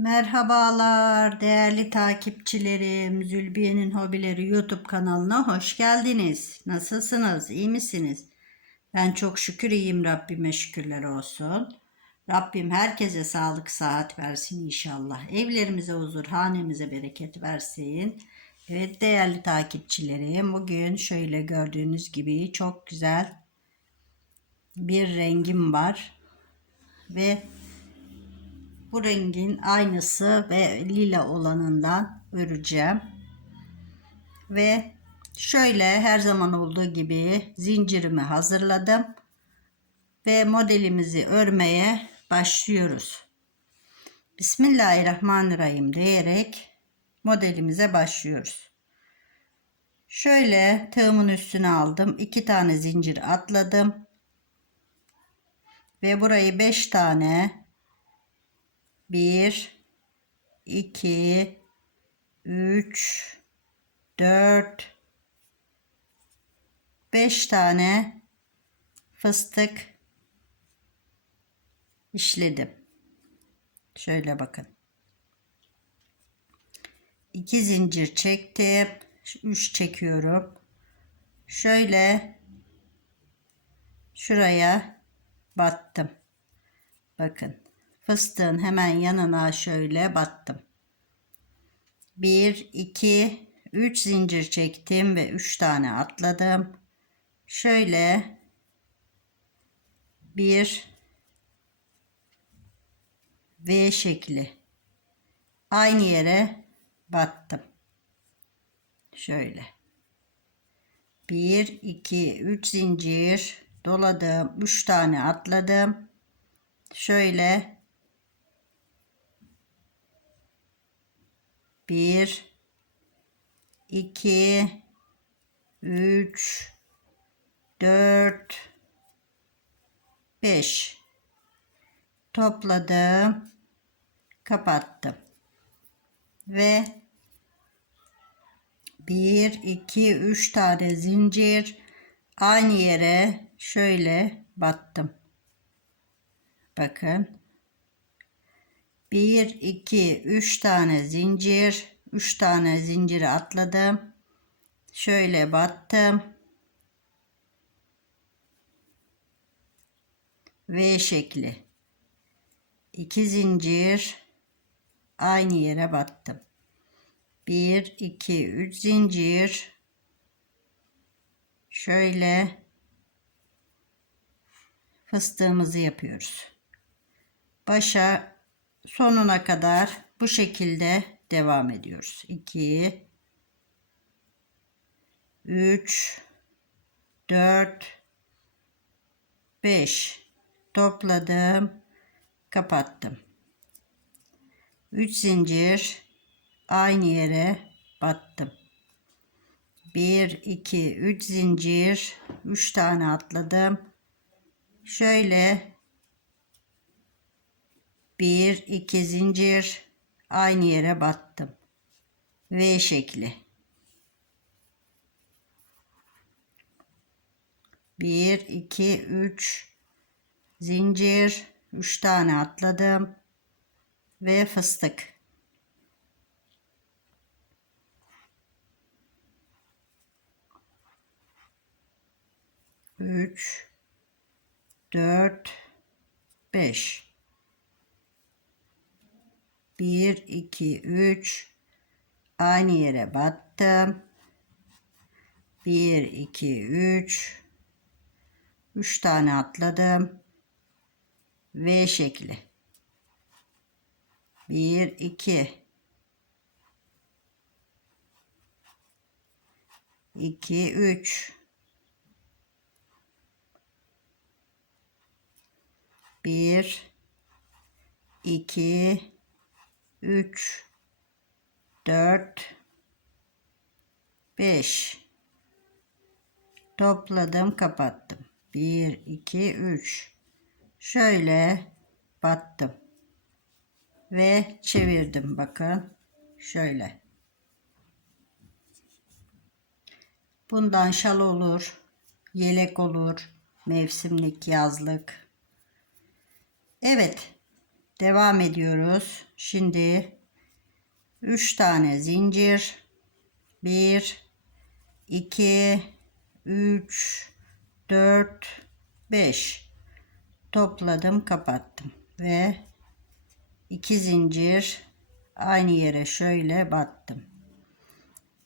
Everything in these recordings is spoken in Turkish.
Merhabalar değerli takipçilerim. Zülbiye'nin Hobileri YouTube kanalına hoş geldiniz. Nasılsınız? İyi misiniz? Ben çok şükür iyiyim. Rabbime şükürler olsun. Rabbim herkese sağlık saat versin inşallah. Evlerimize huzur, hanemize bereket versin. Evet değerli takipçilerim bugün şöyle gördüğünüz gibi çok güzel bir rengim var. Ve bu rengin aynısı ve lila olanından öreceğim. Ve şöyle her zaman olduğu gibi zincirimi hazırladım. Ve modelimizi örmeye başlıyoruz. Bismillahirrahmanirrahim diyerek modelimize başlıyoruz. Şöyle tığımın üstüne aldım. iki tane zincir atladım. Ve burayı 5 tane 1 2 3 4 5 tane fıstık işledim. Şöyle bakın. 2 zincir çektim. 3 çekiyorum. Şöyle şuraya battım. Bakın fıstığın hemen yanına şöyle battım. 1 2 3 zincir çektim ve 3 tane atladım. Şöyle 1 V şekli aynı yere battım. Şöyle 1 2 3 zincir doladım 3 tane atladım şöyle bir iki üç dört beş. Topladım kapattım. Ve bir iki üç tane zincir aynı yere şöyle battım. Bakın 1 2 3 tane zincir. 3 tane zinciri atladım. Şöyle battım. V şekli. 2 zincir. Aynı yere battım. 1 2 3 zincir. Şöyle fıstığımızı yapıyoruz. Başa sonuna kadar bu şekilde devam ediyoruz. 2 3 4 5 topladım kapattım. 3 zincir aynı yere battım. 1 2 3 zincir 3 tane atladım. Şöyle bir iki zincir aynı yere battım. V şekli. Bir iki üç zincir üç tane atladım ve fıstık. Üç, dört, beş. 1 2 3 aynı yere battım. 1 2 3 3 tane atladım. V şekli. 1 2 2 3 1 2 3 4 5 topladım kapattım. 1 2 3 şöyle battım. Ve çevirdim bakın. Şöyle. Bundan şal olur yelek olur mevsimlik yazlık. Evet devam ediyoruz. Şimdi 3 tane zincir. 1 2 3 4 5 topladım kapattım ve 2 zincir aynı yere şöyle battım.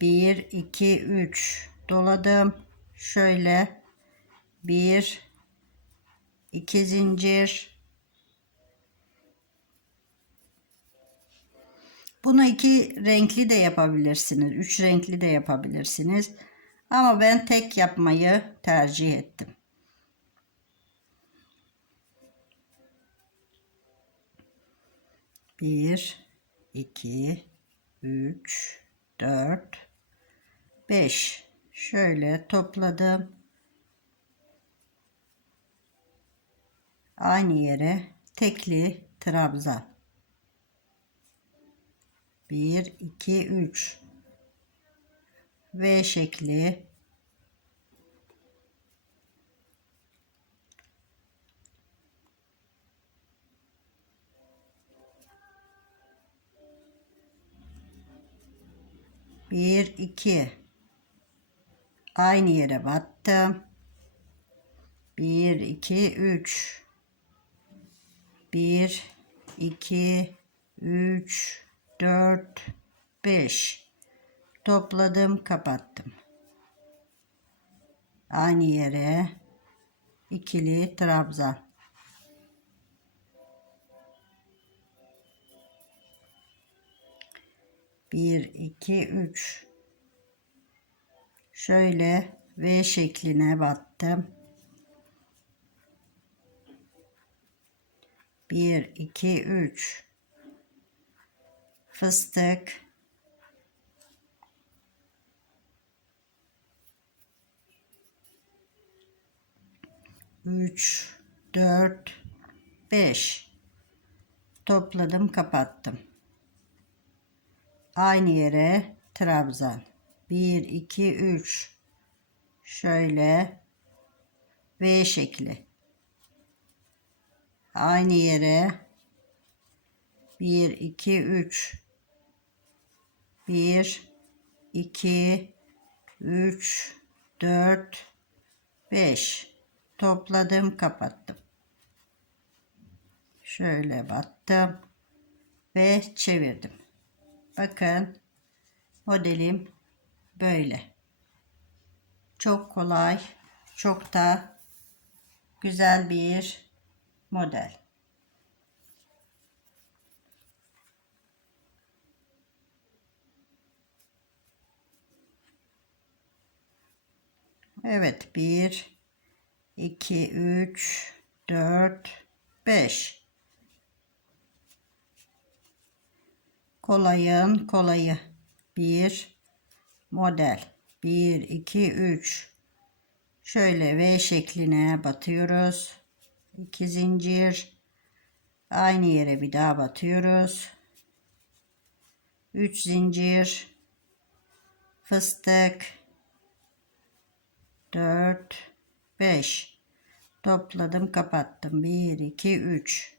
1 2 3 doladım. Şöyle. 1 2 zincir Bunu iki renkli de yapabilirsiniz. Üç renkli de yapabilirsiniz. Ama ben tek yapmayı tercih ettim. Bir, iki, üç, dört, beş. Şöyle topladım. Aynı yere tekli trabzan. 1 2 3 V şekli. Bir iki. Aynı yere battım. Bir iki üç. Bir iki üç 4 5 topladım kapattım. Aynı yere ikili trabzan. Bir iki üç. Şöyle V şekline battım. Bir iki üç fıstık. Üç dört beş. Topladım kapattım. Aynı yere trabzan. Bir iki üç. Şöyle. V şekli. Aynı yere. Bir iki üç 1 2 3 4 5 topladım kapattım. Şöyle battım ve çevirdim. Bakın modelim böyle. Çok kolay çok da güzel bir model Evet 1 2 3 4 5 kolayın kolayı. 1 model. 1 2 3 şöyle V şekline batıyoruz. 2 zincir. Aynı yere bir daha batıyoruz. 3 zincir. Fıstık 4 5 topladım kapattım. 1 2 3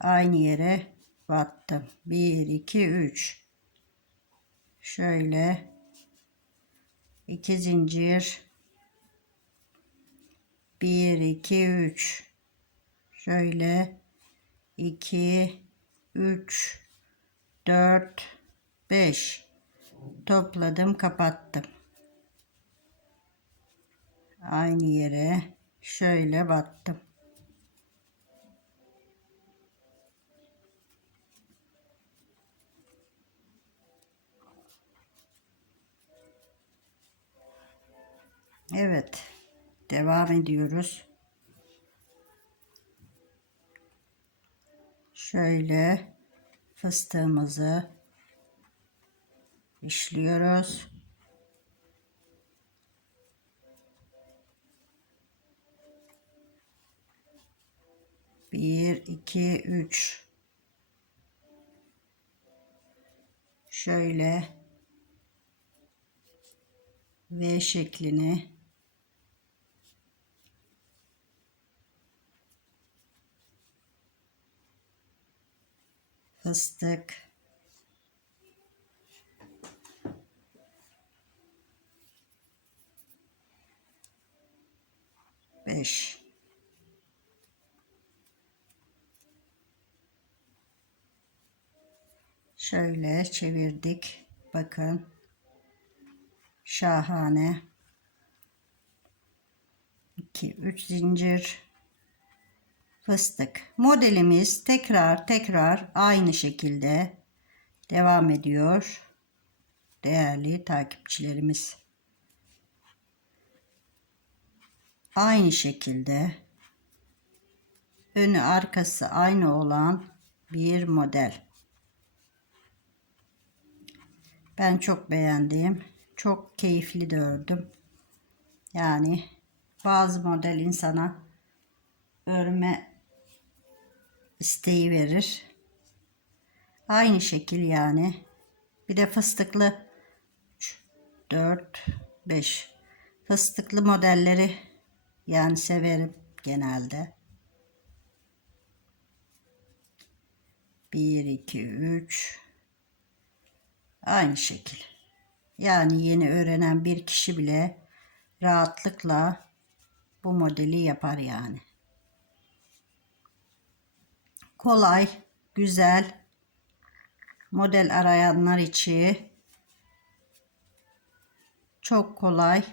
aynı yere battım. 1 2 3 şöyle. 2 zincir. 1 2 3 şöyle. 2 3 4 5 topladım kapattım aynı yere şöyle battım. Evet. Devam ediyoruz. Şöyle fıstığımızı işliyoruz. Bir, iki, üç. Şöyle. V şeklini. Fıstık. Beş şöyle çevirdik. Bakın. Şahane. 2 3 zincir. Fıstık. Modelimiz tekrar tekrar aynı şekilde devam ediyor. Değerli takipçilerimiz. Aynı şekilde önü arkası aynı olan bir model ben çok beğendim çok keyifli de ördüm yani bazı model insana örme isteği verir. Aynı şekil yani. Bir de fıstıklı 3, 4, 5 fıstıklı modelleri yani severim genelde. 1, 2, 3 aynı şekil. Yani yeni öğrenen bir kişi bile rahatlıkla bu modeli yapar yani kolay, güzel model arayanlar için çok kolay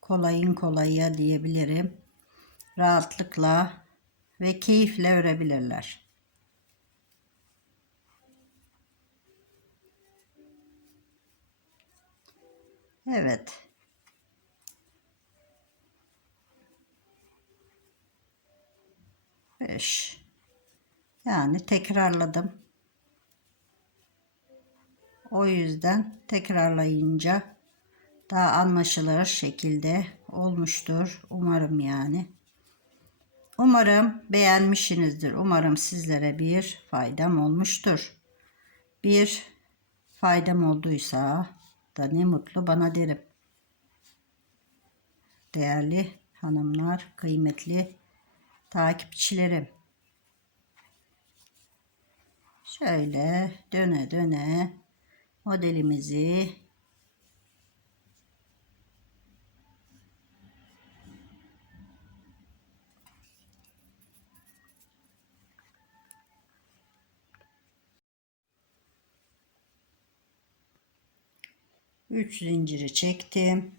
kolayın kolayı diyebilirim. Rahatlıkla ve keyifle örebilirler. Evet. 5 yani tekrarladım. O yüzden tekrarlayınca daha anlaşılır şekilde olmuştur umarım yani. Umarım beğenmişsinizdir. Umarım sizlere bir faydam olmuştur. Bir faydam olduysa da ne mutlu bana derim değerli hanımlar kıymetli takipçilerim. Şöyle döne döne modelimizi üç zinciri çektim.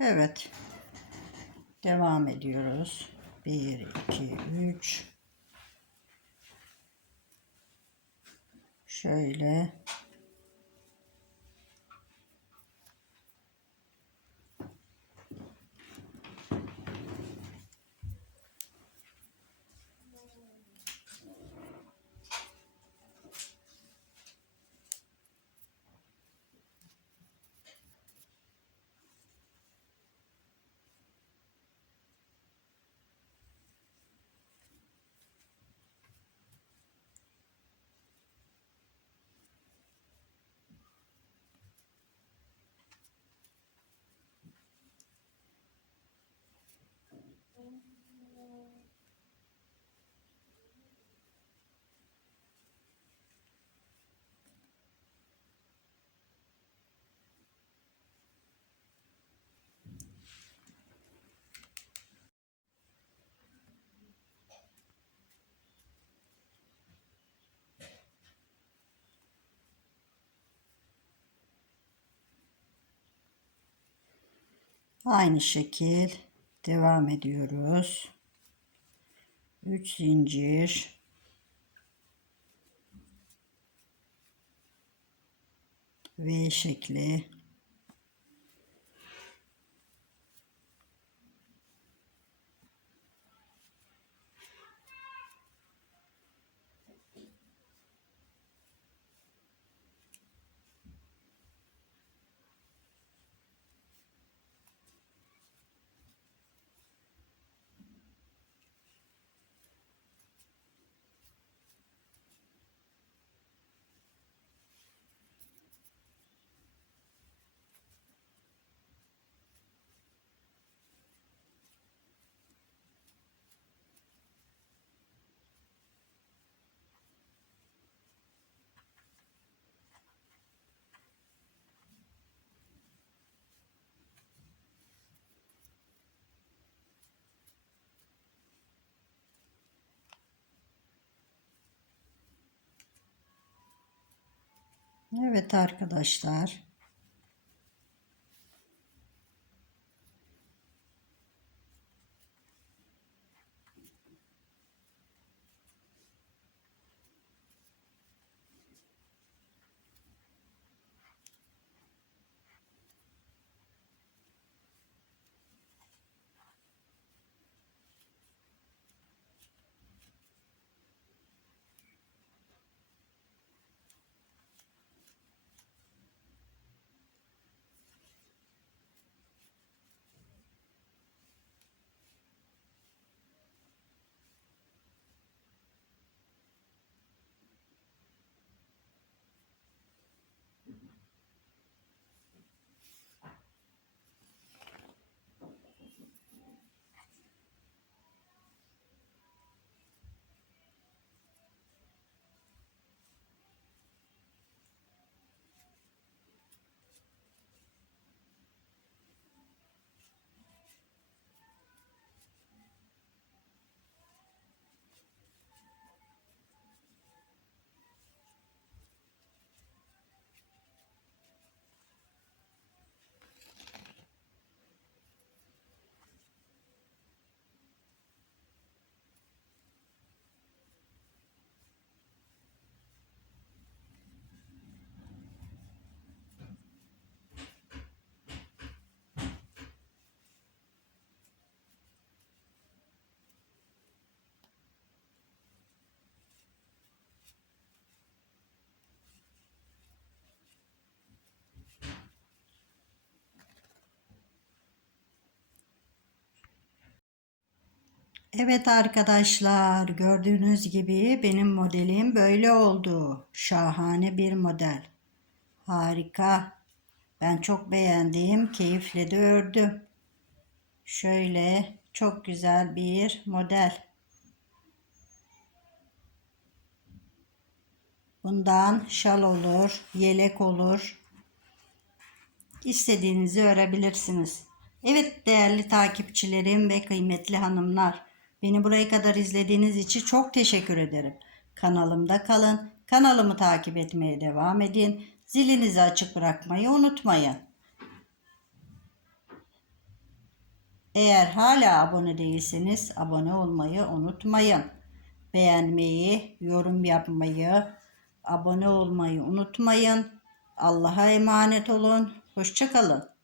Evet. Devam ediyoruz. 1, 2, 3. Şöyle. Aynı şekil. Devam ediyoruz. 3 zincir. V şekli Evet arkadaşlar. Evet arkadaşlar gördüğünüz gibi benim modelim böyle oldu. Şahane bir model. Harika. Ben çok beğendim. Keyifle de ördüm. Şöyle çok güzel bir model. Bundan şal olur, yelek olur. İstediğinizi örebilirsiniz. Evet değerli takipçilerim ve kıymetli hanımlar. Beni buraya kadar izlediğiniz için çok teşekkür ederim. Kanalımda kalın. Kanalımı takip etmeye devam edin. Zilinizi açık bırakmayı unutmayın. Eğer hala abone değilseniz abone olmayı unutmayın. Beğenmeyi, yorum yapmayı, abone olmayı unutmayın. Allah'a emanet olun. Hoşçakalın.